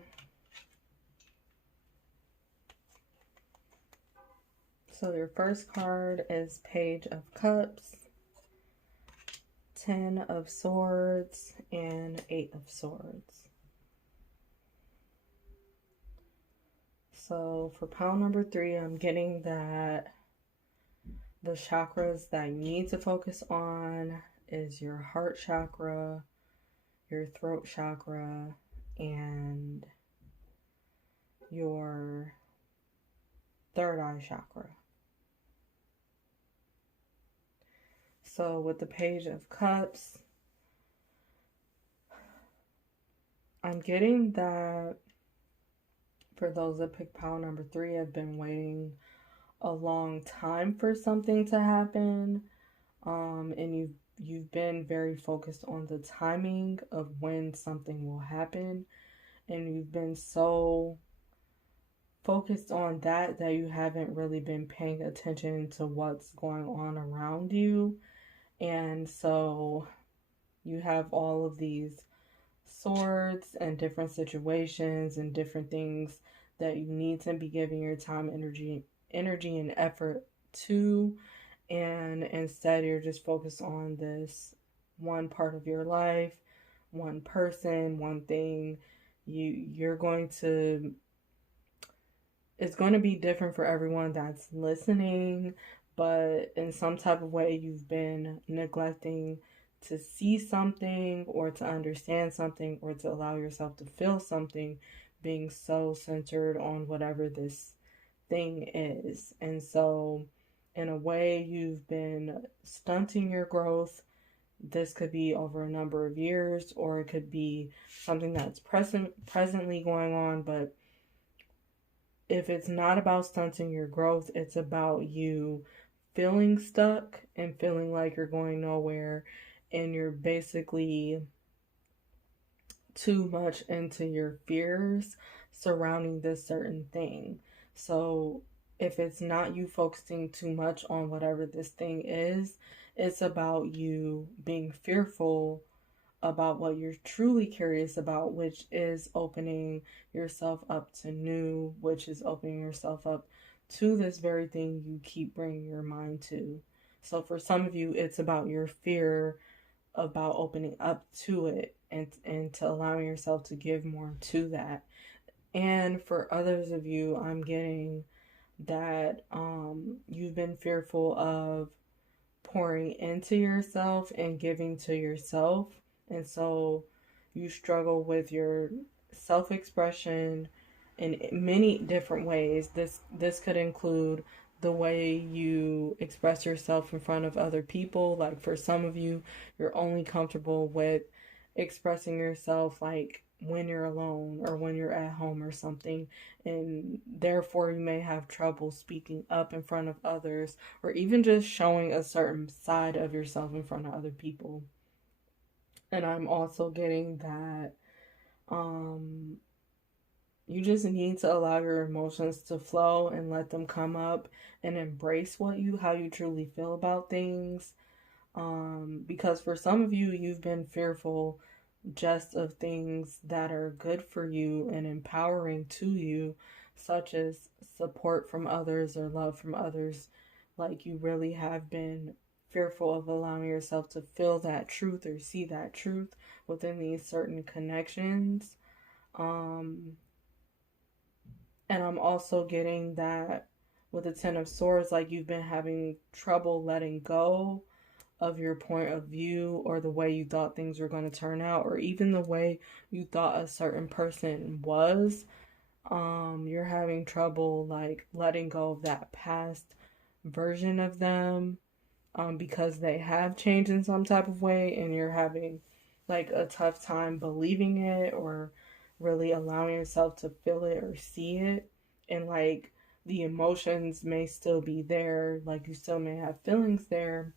So your first card is Page of Cups, 10 of Swords, and 8 of Swords. So for pile number 3, I'm getting that the chakras that you need to focus on is your heart chakra, your throat chakra, and your third eye chakra. So with the Page of Cups, I'm getting that for those that pick pile number 3, have been waiting a long time for something to happen, and you've been very focused on the timing of when something will happen, and you've been so focused on that you haven't really been paying attention to what's going on around you. And so you have all of these swords and different situations and different things that you need to be giving your time, energy and effort to, and instead you're just focused on this one part of your life, one person, one thing. It's going to be different for everyone that's listening, but in some type of way you've been neglecting to see something or to understand something or to allow yourself to feel something, being so centered on whatever this thing is. And so, in a way, you've been stunting your growth. This could be over a number of years, or it could be something that's presently going on. But if it's not about stunting your growth, it's about you feeling stuck and feeling like you're going nowhere, and you're basically too much into your fears surrounding this certain thing. So if it's not you focusing too much on whatever this thing is, it's about you being fearful about what you're truly curious about, which is opening yourself up to new, which is opening yourself up to this very thing you keep bringing your mind to. So for some of you, it's about your fear about opening up to it, and to allowing yourself to give more to that. And for others of you, I'm getting that you've been fearful of pouring into yourself and giving to yourself. And so you struggle with your self-expression in many different ways. This could include the way you express yourself in front of other people. Like for some of you, you're only comfortable with expressing yourself like when you're alone or when you're at home or something, and therefore you may have trouble speaking up in front of others, or even just showing a certain side of yourself in front of other people. And I'm also getting that you just need to allow your emotions to flow and let them come up and embrace how you truly feel about things. Because for some of you, you've been fearful just of things that are good for you and empowering to you, such as support from others or love from others. Like you really have been fearful of allowing yourself to feel that truth or see that truth within these certain connections. And I'm also getting that with the Ten of Swords, like you've been having trouble letting go of your point of view or the way you thought things were going to turn out, or even the way you thought a certain person was. You're having trouble like letting go of that past version of them, because they have changed in some type of way, and you're having like a tough time believing it or really allowing yourself to feel it or see it. And like the emotions may still be there, like you still may have feelings there,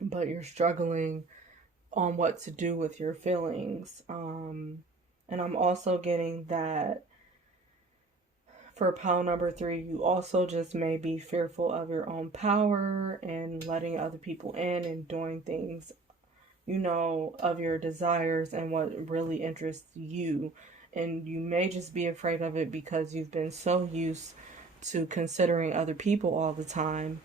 but you're struggling on what to do with your feelings. And I'm also getting that for pile number 3, you also just may be fearful of your own power and letting other people in and doing things, of your desires and what really interests you. And you may just be afraid of it because you've been so used to considering other people all the time.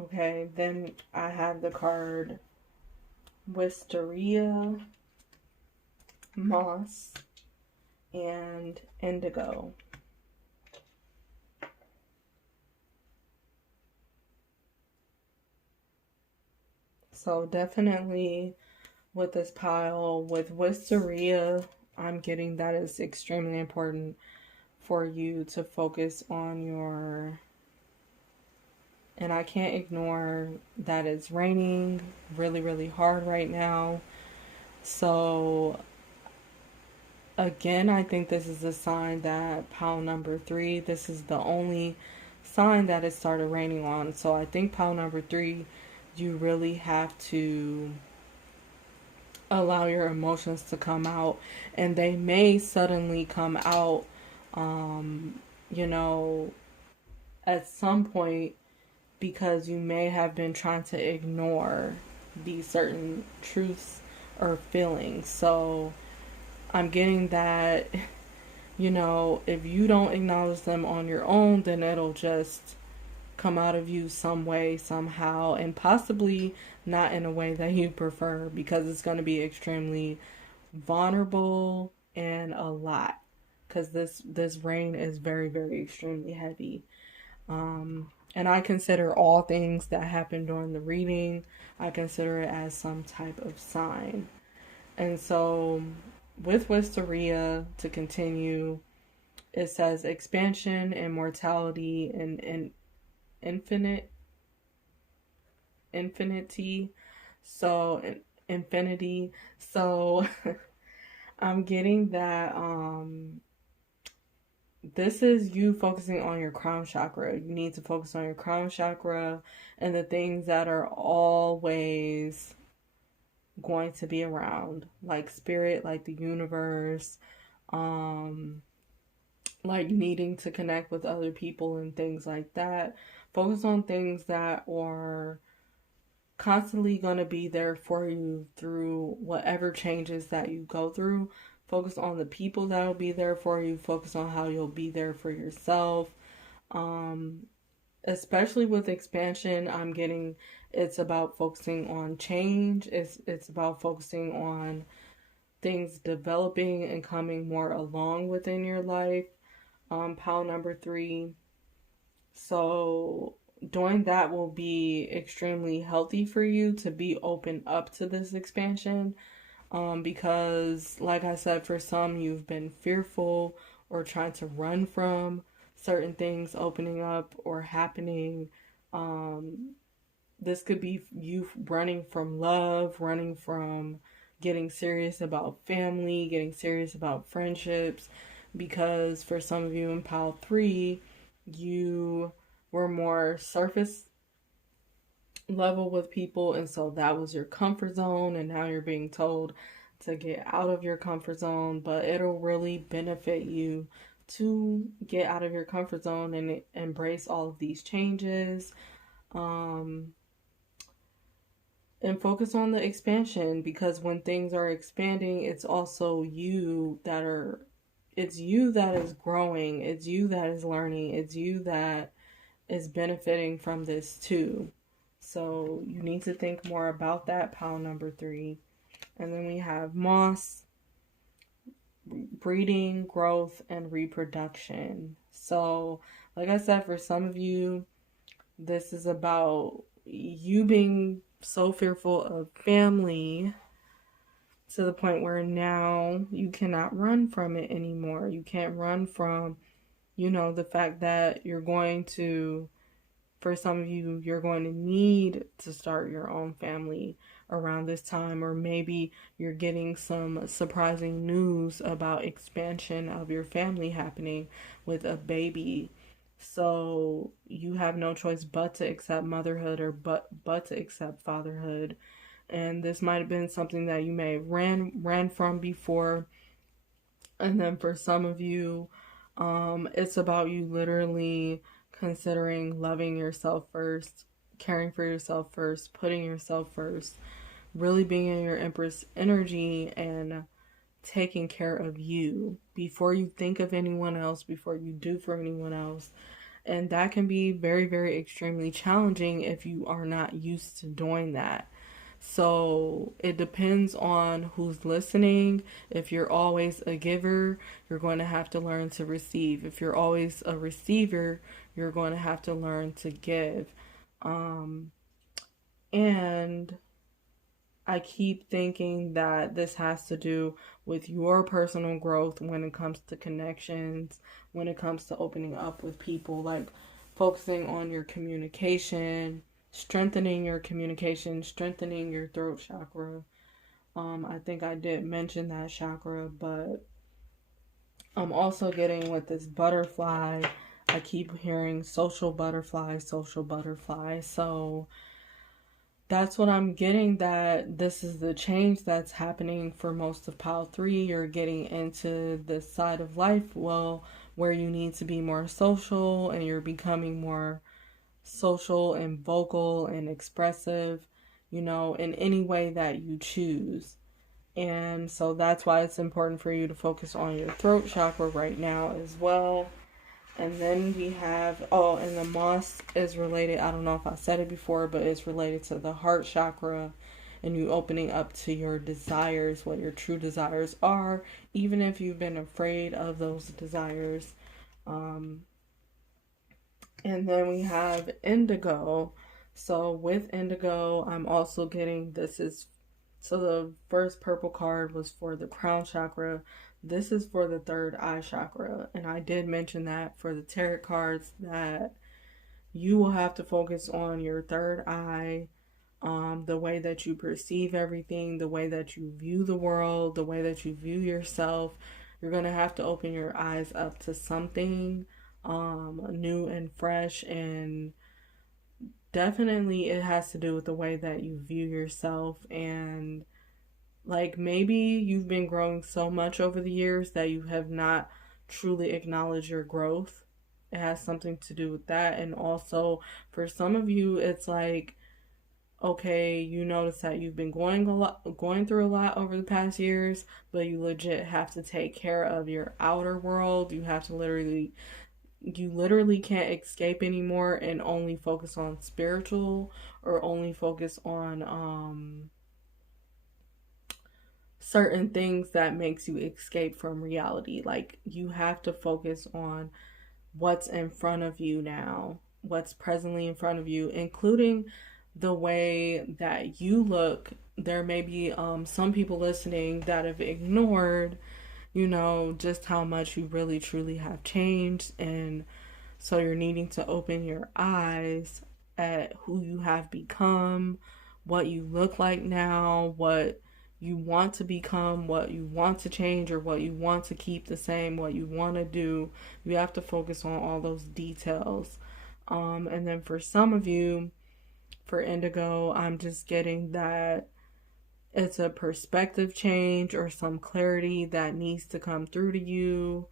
Okay, then I have the card Wisteria, Moss, and Indigo. So definitely with this pile, with Wisteria, I'm getting that it's extremely important for you to focus on your, and I can't ignore that it's raining really, really hard right now. So again, I think this is a sign that pile number 3, this is the only sign that it started raining on. So I think pile number 3, you really have to allow your emotions to come out, and they may suddenly come out, at some point, because you may have been trying to ignore these certain truths or feelings. So I'm getting that, if you don't acknowledge them on your own, then it'll just come out of you some way, somehow, and possibly not in a way that you prefer, because it's going to be extremely vulnerable and a lot, because this rain is very, very extremely heavy. And I consider all things that happen during the reading, I consider it as some type of sign. And so with Wisteria, to continue, it says expansion, immortality, and infinity. So infinity. So I'm getting that this is you focusing on your crown chakra. You need to focus on your crown chakra and the things that are always going to be around, like spirit, like the universe, like needing to connect with other people and things like that. Focus on things that are constantly going to be there for you through whatever changes that you go through. Focus on the people that will be there for you. Focus on how you'll be there for yourself. Especially with expansion, I'm getting it's about focusing on change. It's about focusing on things developing and coming more along within your life. Pile number 3. So doing that will be extremely healthy for you to be open up to this expansion. Because like I said, for some, you've been fearful or trying to run from certain things opening up or happening. This could be you running from love, running from getting serious about family, getting serious about friendships, because for some of you in pile 3, you were more surface level with people, and so that was your comfort zone, and now you're being told to get out of your comfort zone. But it'll really benefit you to get out of your comfort zone and embrace all of these changes, and focus on the expansion, because when things are expanding, it's also you that is growing, it's you that is learning, it's you that is benefiting from this too. So you need to think more about that, pile number 3. And then we have moss, breeding, growth, and reproduction. So like I said, for some of you, this is about you being so fearful of family to the point where now you cannot run from it anymore. You can't run from, the fact that you're going to, for some of you, you're going to need to start your own family around this time, or maybe you're getting some surprising news about expansion of your family happening with a baby. So you have no choice but to accept motherhood, or but to accept fatherhood. And this might have been something that you may have ran from before. And then for some of you, it's about you literally considering loving yourself first, caring for yourself first, putting yourself first, really being in your Empress energy and taking care of you before you think of anyone else, before you do for anyone else. And that can be very, very extremely challenging if you are not used to doing that. So it depends on who's listening. If you're always a giver, you're going to have to learn to receive. If you're always a receiver, you're going to have to learn to give. And I keep thinking that this has to do with your personal growth when it comes to connections, when it comes to opening up with people, like focusing on your communication, strengthening your communication, strengthening your throat chakra. I think I did mention that chakra, but I'm also getting with this butterfly. I keep hearing social butterfly, social butterfly. So that's what I'm getting, that this is the change that's happening for most of pile 3. You're getting into this side of life, well, where you need to be more social, and you're becoming more social and vocal and expressive, in any way that you choose. And so that's why it's important for you to focus on your throat chakra right now as well. And then we have, and the moss is related, I don't know if I said it before, but it's related to the heart chakra. and you opening up to your desires, what your true desires are, even if you've been afraid of those desires. And then we have indigo. So with indigo, I'm also getting so the first purple card was for the crown chakra. This is for the third eye chakra. And I did mention that for the tarot cards that you will have to focus on your third eye, the way that you perceive everything, the way that you view the world, the way that you view yourself. You're going to have to open your eyes up to something new and fresh, and definitely it has to do with the way that you view yourself. And like, maybe you've been growing so much over the years that you have not truly acknowledged your growth. It has something to do with that. And also for some of you, it's like, okay, you notice that you've been going through a lot over the past years, but you legit have to take care of your outer world. You literally can't escape anymore and only focus on spiritual, or only focus on certain things that makes you escape from reality. Like, you have to focus on what's in front of you now, what's presently in front of you, including the way that you look. There may be some people listening that have ignored, just how much you really truly have changed. And so you're needing to open your eyes at who you have become, what you look like now, what you want to become, what you want to change, or what you want to keep the same, what you want to do. You have to focus on all those details. And then for some of you, for indigo, I'm just getting that it's a perspective change or some clarity that needs to come through to you,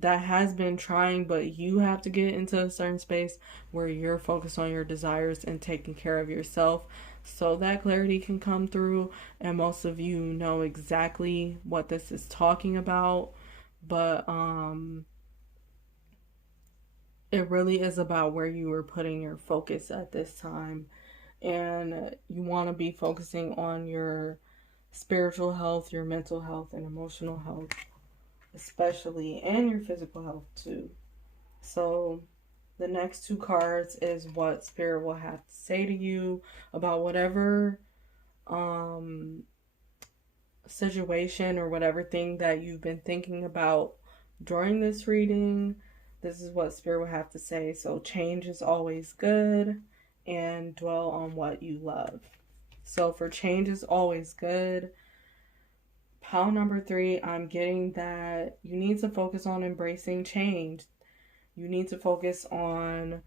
that has been trying, but you have to get into a certain space where you're focused on your desires and taking care of yourself, so that clarity can come through. And most of you know exactly what this is talking about, but it really is about where you are putting your focus at this time. And you want to be focusing on your spiritual health, your mental health, and emotional health, especially, and your physical health too. So the next two cards is what Spirit will have to say to you about whatever situation or whatever thing that you've been thinking about during this reading. This is what Spirit will have to say. So change is always good, and dwell on what you love. So for change is always good, pile number 3, I'm getting that you need to focus on embracing change. You need to focus on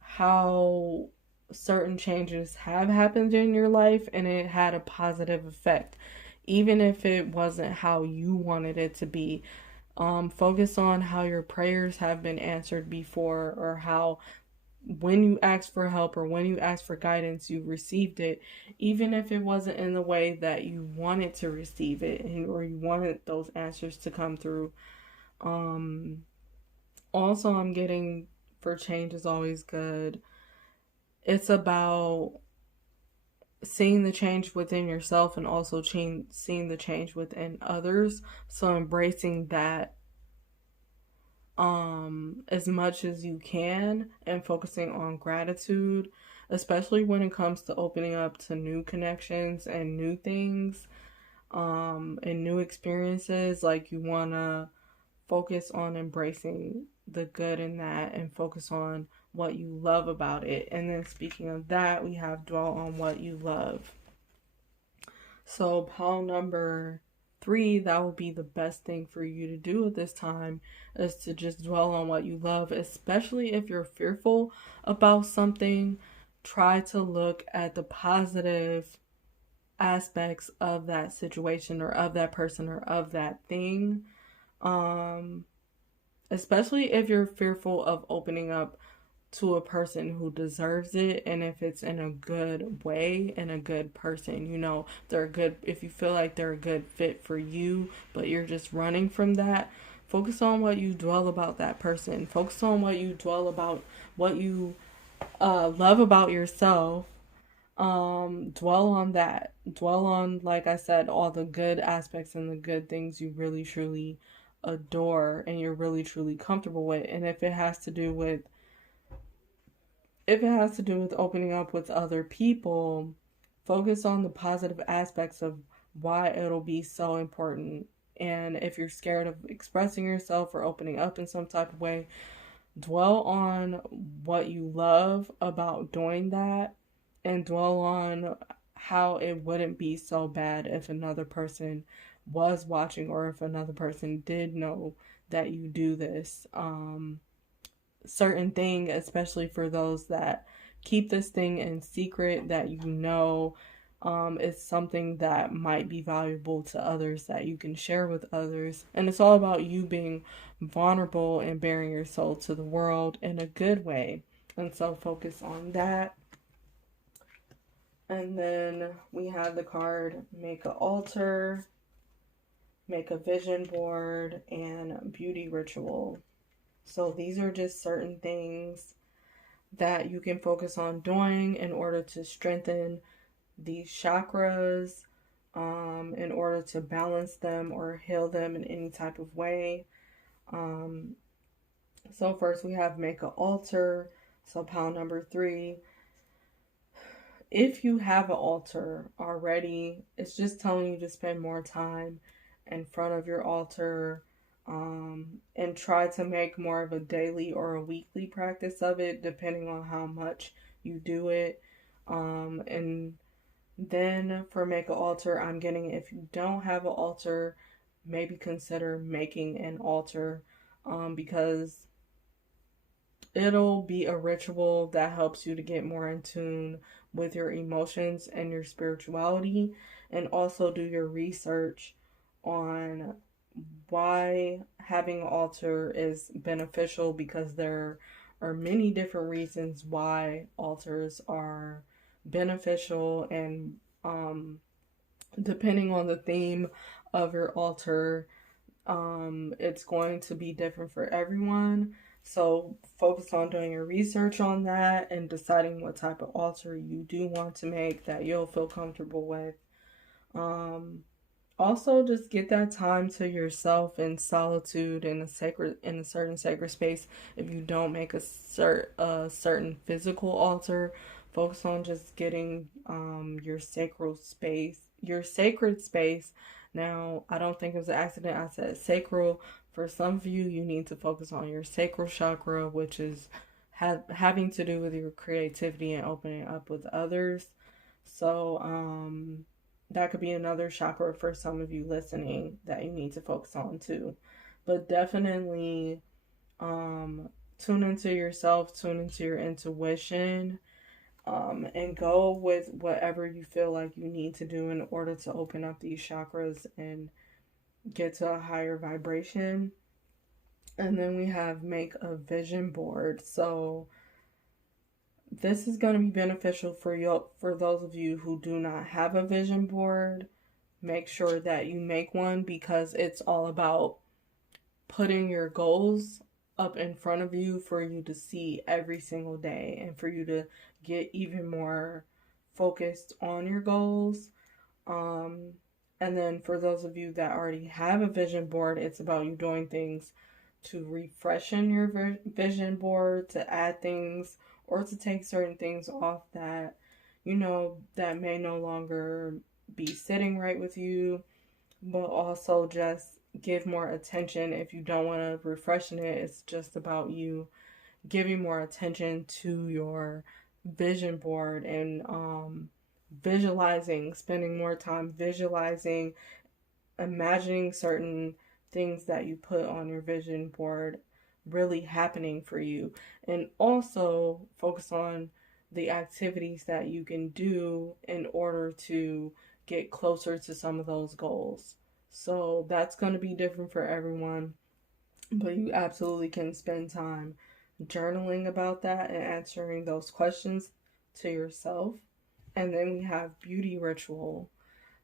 how certain changes have happened in your life and it had a positive effect, even if it wasn't how you wanted it to be. Focus on how your prayers have been answered before, or how when you asked for help or when you asked for guidance, you received it, even if it wasn't in the way that you wanted to receive it, or you wanted those answers to come through. Also, I'm getting for change is always good. It's about seeing the change within yourself and also seeing the change within others. So embracing that as much as you can, and focusing on gratitude, especially when it comes to opening up to new connections and new things, and new experiences. Like, you want to focus on embracing the good in that and focus on what you love about it. And then speaking of that, we have dwell on what you love. So pile number 3, that will be the best thing for you to do at this time, is to just dwell on what you love. Especially if you're fearful about something, try to look at the positive aspects of that situation or of that person or of that thing. Especially if you're fearful of opening up to a person who deserves it, and if it's in a good way and a good person, they're good. If you feel like they're a good fit for you, but you're just running from that, focus on what you dwell about that person. Focus on what you dwell about, what you love about yourself, Dwell on that. Dwell on, like I said, all the good aspects and the good things you really truly adore and you're really truly comfortable with. And if it has to do with opening up with other people, focus on the positive aspects of why it'll be so important. And if you're scared of expressing yourself or opening up in some type of way, dwell on what you love about doing that and dwell on how it wouldn't be so bad if another person was watching or if another person did know that you do this certain thing, especially for those that keep this thing in secret that you know is something that might be valuable to others that you can share with others. And it's all about you being vulnerable and bearing your soul to the world in a good way. And so focus on that. And then we have the card Make an Altar, Make a Vision Board, and Beauty Ritual. So these are just certain things that you can focus on doing in order to strengthen these chakras, in order to balance them or heal them in any type of way. So first we have Make an Altar. So pile number 3. If you have an altar already, it's just telling you to spend more time in front of your altar, and try to make more of a daily or a weekly practice of it, depending on how much you do it. And then for Make an Altar, I'm getting, if you don't have an altar, maybe consider making an altar, because it'll be a ritual that helps you to get more in tune with your emotions and your spirituality, and also do your research on why having an altar is beneficial, because there are many different reasons why altars are beneficial, and depending on the theme of your altar, it's going to be different for everyone. So focus on doing your research on that and deciding what type of altar you do want to make that you'll feel comfortable with. Also, just get that time to yourself in solitude, in a certain sacred space. If you don't make a certain physical altar, focus on just getting your sacred space. Now, I don't think it was an accident I said sacral. For some of you, you need to focus on your sacral chakra, which is having to do with your creativity and opening up with others. So, that could be another chakra for some of you listening that you need to focus on too. But definitely tune into yourself, tune into your intuition, and go with whatever you feel like you need to do in order to open up these chakras and get to a higher vibration. And then we have Make a Vision Board. So this is going to be beneficial for those of you who do not have a vision board. Make sure that you make one, because it's all about putting your goals up in front of you for you to see every single day and for you to get even more focused on your goals. And then for those of you that already have a vision board, it's about you doing things to refreshen your vision board, to add things or to take certain things off that, that may no longer be sitting right with you, but also just give more attention. If you don't want to refreshen it, it's just about you giving more attention to your vision board and visualizing, spending more time visualizing, imagining certain things that you put on your vision board really happening for you, and also focus on the activities that you can do in order to get closer to some of those goals. So that's going to be different for everyone, but you absolutely can spend time journaling about that and answering those questions to yourself. And then we have Beauty Ritual.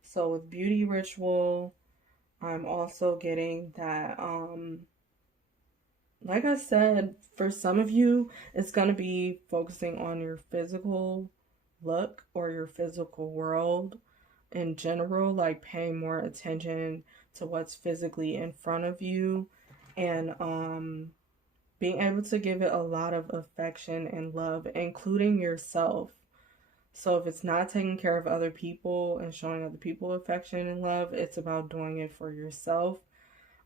So with Beauty Ritual, I'm also getting that, like I said, for some of you, it's going to be focusing on your physical look or your physical world in general, like paying more attention to what's physically in front of you, and being able to give it a lot of affection and love, including yourself. So if it's not taking care of other people and showing other people affection and love, it's about doing it for yourself.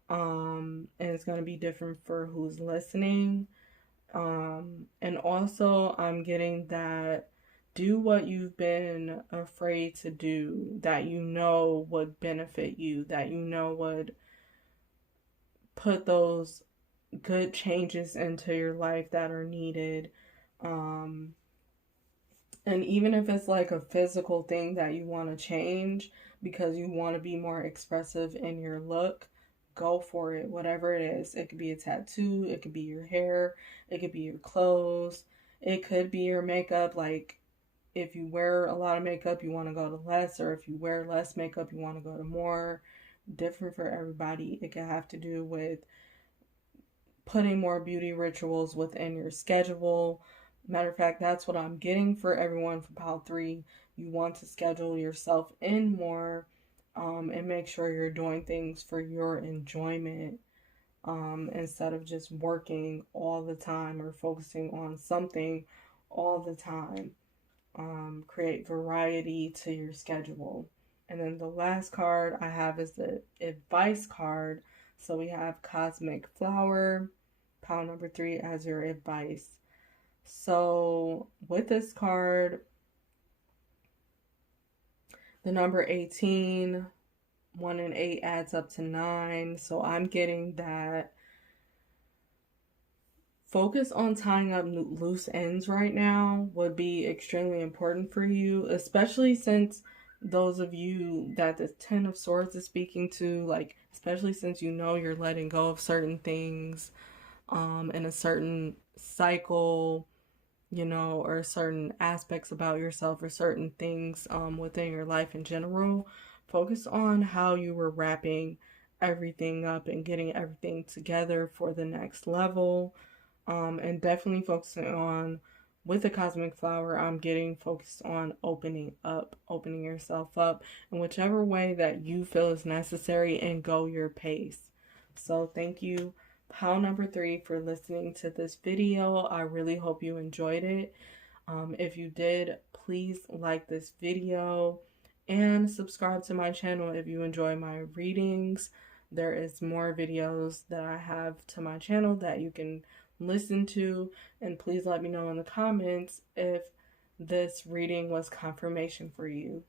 And it's going to be different for who's listening. And also I'm getting that do what you've been afraid to do, that you know would benefit you, that you know would put those good changes into your life that are needed. And even if it's like a physical thing that you want to change because you want to be more expressive in your look, go for it. Whatever it is, it could be a tattoo, it could be your hair, it could be your clothes, it could be your makeup. Like if you wear a lot of makeup, you want to go to less, or if you wear less makeup, you want to go to more. Different for everybody. It can have to do with putting more beauty rituals within your schedule. Matter of fact, that's what I'm getting for everyone for Pile 3. You want to schedule yourself in more, and make sure you're doing things for your enjoyment, instead of just working all the time or focusing on something all the time. Create variety to your schedule. And then the last card I have is the advice card. So we have Cosmic Flower, Pile number 3 as your advice. So with this card, the number 18, 1 and 8 adds up to 9. So I'm getting that focus on tying up loose ends right now would be extremely important for you, especially since those of you that the Ten of Swords is speaking to, like, especially since you know you're letting go of certain things, in a certain cycle, you know, or certain aspects about yourself or certain things within your life in general. Focus on how you were wrapping everything up and getting everything together for the next level. And definitely focusing on, with the Cosmic Flower, I'm getting focused on opening yourself up in whichever way that you feel is necessary, and go your pace. So thank you, Pile number 3, for listening to this video. I really hope you enjoyed it. If you did, please like this video and subscribe to my channel if you enjoy my readings. There is more videos that I have to my channel that you can listen to, and please let me know in the comments if this reading was confirmation for you.